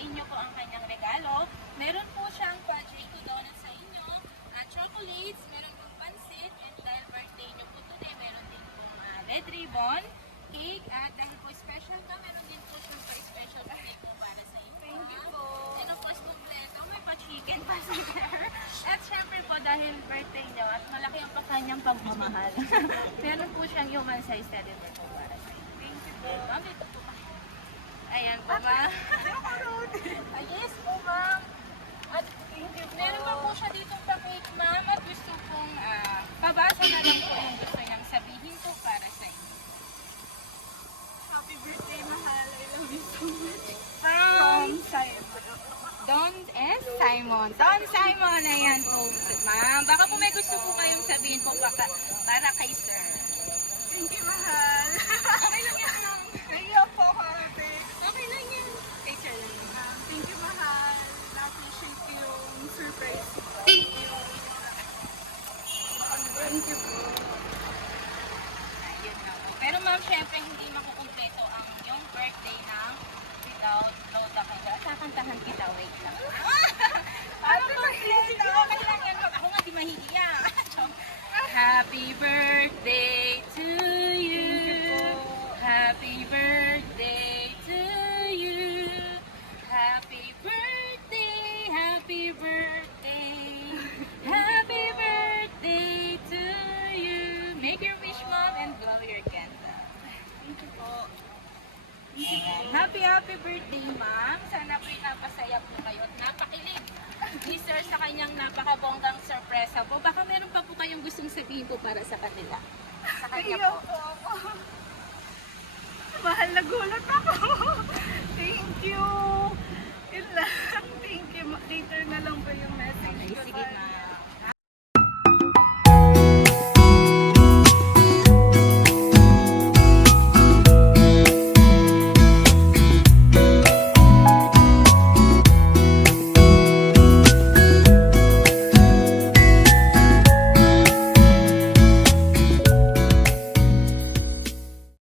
inyo po ang kanyang regalo. Meron po siyang pa-J2 donut sa inyo, chocolates, meron pong pansit, and dahil birthday nyo po today, meron din pong red ribbon, cake, at dahil po special ka, meron din po siyang pa-special cake po para sa inyo. Thank you po. And of course, kompleto, may pa-chicken pa there. At syempre po, dahil birthday nyo at malaki ang kanyang pagmamahal, meron po siyang human size teddy bear po para sa inyo. Thank you po. Ma'am, ito po. Ayan po, ma'am. Yes po, ma'am. At meron pa po siya ditong pa-cake, ma'am. At gusto pong pabasa na lang po yung gusto niyang sabihin po para sa inyo. Happy birthday, mahal. I love you so much. From Simon. Don S. Simon. Don Simon, ayan po, ma'am. Baka po may gusto po kayong sabihin po para kay sir. Thank you, mahal. Okay lang yan, ma'am. Naiyak po ako, ate. Okay lang yan. Kay sir lang yan. Thank you, mahal. Na-appreciate ko yung surprise. Thank you. Thank you po. Ayun na po. Pero ma'am, syempre hindi makukumpleto ang yung birthday ng without Lola Kaya. Kakantahan kita, wait lang. Para kompleto. Okay lang yan, ma'am. Ako nga di mahihiya. Happy birthday to you. Happy birthday to you. Happy birthday, happy birthday. Happy birthday to you. Make your wish, mom, and blow your candle. Thank you po. Happy birthday, ma'am. Sana po'y napasaya po kayo at napakilig ni sir sa kanyang napakabonggang sorpresa po. Baka meron pa po kayong gustong sabihin po para sa kanila. Sa kanya Naiyak po. po ako. Mahal na gulat ako. Thank you. Yun lang. Thank you. Later na lang po yung message Okay, ko. sige, ma'am.